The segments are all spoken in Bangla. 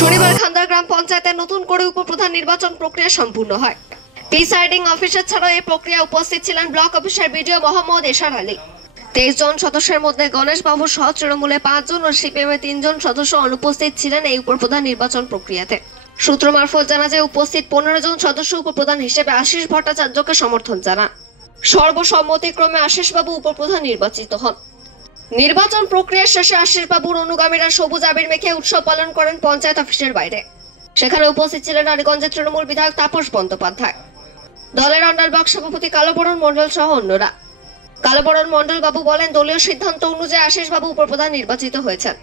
শনিবার খান্দার গ্রাম পঞ্চায়েতের নতুন করে উপপ্রধান নির্বাচন প্রক্রিয়া সম্পূর্ণ হয়। প্রিসাইডিং অফিসার ছাড়াও এই প্রক্রিয়া উপস্থিত ছিলেন ব্লক অফিসার বিডিও মোহাম্মদ এশার আলী। 23 জন সদস্যের মধ্যে গণেশ বাবু সহ তৃণমূলে 5 জন ও সিপিএম এর 3 জন সদস্য অনুপস্থিত ছিলেন এই উপপ্রধান নির্বাচন প্রক্রিয়াতে। সূত্র মারফত জানা যায় উপস্থিত 15 জন সদস্য উপপ্রধান হিসেবে আশিস ভট্টাচার্যকে সমর্থন জানান। সর্বসম্মতিক্রমে আশিস বাবু উপপ্রধান নির্বাচিত হন। নির্বাচন প্রক্রিয়া শেষে আশিস বাবুর অনুগামীরা সবুজ আবির মেখে উৎসব পালন করেন পঞ্চায়েত অফিসের বাইরে। সেখানে উপস্থিত ছিলেন রানীগঞ্জের তৃণমূল বিধায়ক তাপস বন্দ্যোপাধ্যায়, দলের অন্ডাল ব্লক সভাপতি কালোবরণ মণ্ডল সহ অন্যরা। কালোবরণ মণ্ডল বাবু বলেন, দলীয় সিদ্ধান্ত অনুযায়ী আশিস বাবু উপপ্রধান নির্বাচিত হয়েছেন।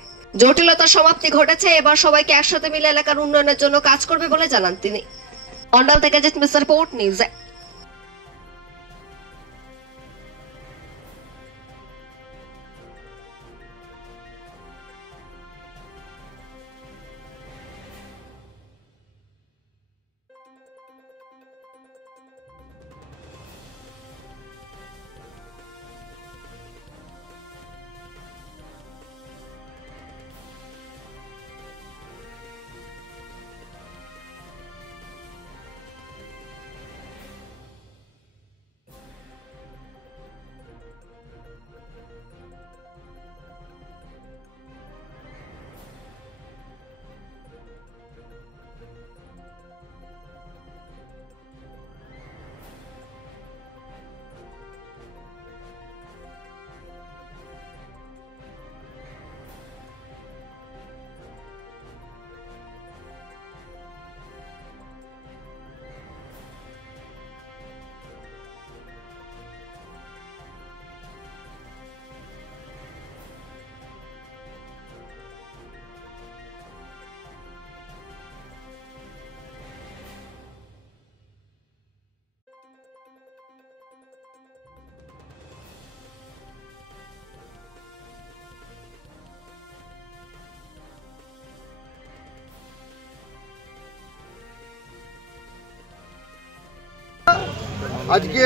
জটিলতার সমাপ্তি ঘটেছে, এবার সবাইকে একসাথে মিলে এলাকার উন্নয়নের জন্য কাজ করবে বলে জানান তিনি। অন্ডাল থেকে জিতমিস রিপোর্ট নিউজে। আজকে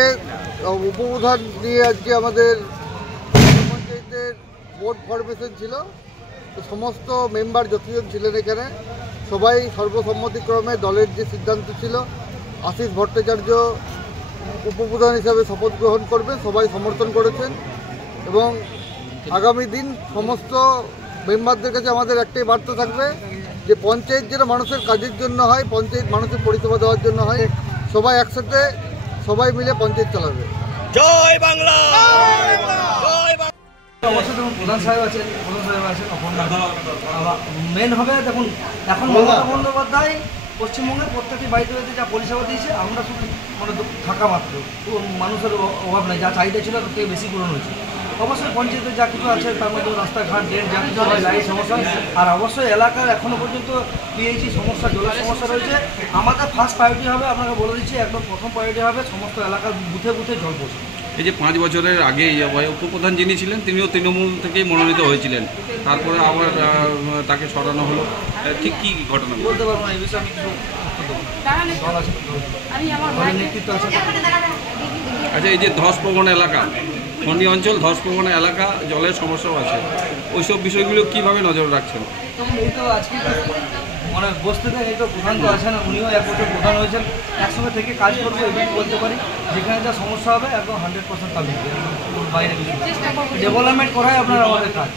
উপপ্রধান নিয়ে আজকে আমাদের পঞ্চায়েতের বোর্ড ফরমেশন ছিল। তো সমস্ত মেম্বার যতজন ছিলেন এখানে সবাই সর্বসম্মতিক্রমে দলের যে সিদ্ধান্ত ছিল আশিস ভট্টাচার্য উপপ্রধান হিসাবে শপথ গ্রহণ করবে সবাই সমর্থন করেছেন। এবং আগামী দিন সমস্ত মেম্বারদের কাছে আমাদের একটাই বার্তা থাকবে যে পঞ্চায়েত যেন মানুষের কাজের জন্য হয়, পঞ্চায়েত মানুষের পরিষেবা দেওয়ার জন্য হয়। সবাই একসাথে সবাই মিলে পঞ্চায়েত চালাবে। জয় বাংলা। অবশ্যই দেখুন প্রধান সাহেব আছেন মেন হবে। দেখুন এখন মমতা বন্দ্যোপাধ্যায় পশ্চিমবঙ্গের প্রত্যেকটি বাড়িতে বাড়িতে যা পরিষেবা দিয়েছে আমরা শুধু মানে থাকা মাত্র, মানুষের অভাব নেই, যা চাহিদা ছিল তার থেকে বেশি পূরণ হয়েছে। অবশ্যই পঞ্চায়েতে যা কিছু আছে তার মধ্যে রাস্তাঘাট ড্রেন যা কিছু হয় লাইট সমস্যা, আর অবশ্যই এলাকার এখনও পর্যন্ত পিএইচি সমস্যা, জলের সমস্যা রয়েছে। আমাদের ফার্স্ট প্রায়োরিটি হবে, আপনাকে বলে দিচ্ছি, একদম প্রথম প্রায়োরিটি হবে সমস্ত এলাকার বুথে বুথে জল পৌঁছে। এই যে 5 বছরের আগে উপপ্রধান যিনি ছিলেন তিনিও তৃণমূল থেকেই মনোনীত হয়েছিলেন, তারপরে আবার তাকে সরানো হলো, ঠিক কী ঘটনা বলতে পারবো না এই বিষয়ে। আমি কিছু নেতৃত্ব আছে। আচ্ছা, এই যে ধসপ্রবণ এলাকা, খনি অঞ্চল ধসপ্রবণ এলাকা, জলের সমস্যাও আছে, ওইসব বিষয়গুলো কীভাবে নজর রাখছেন? এই তো আজকে মানে বসতে দেন, এই তো প্রধান তো আছেন, উনিও 1 বছর প্রধান হয়েছেন, একসঙ্গে থেকে কাজ করবো এটুকু বলতে পারি। যেখানে যা সমস্যা হবে একদম 100% কাজ হবে, বাইরে ডেভেলপমেন্ট করাই আপনার আমাদের কাজ।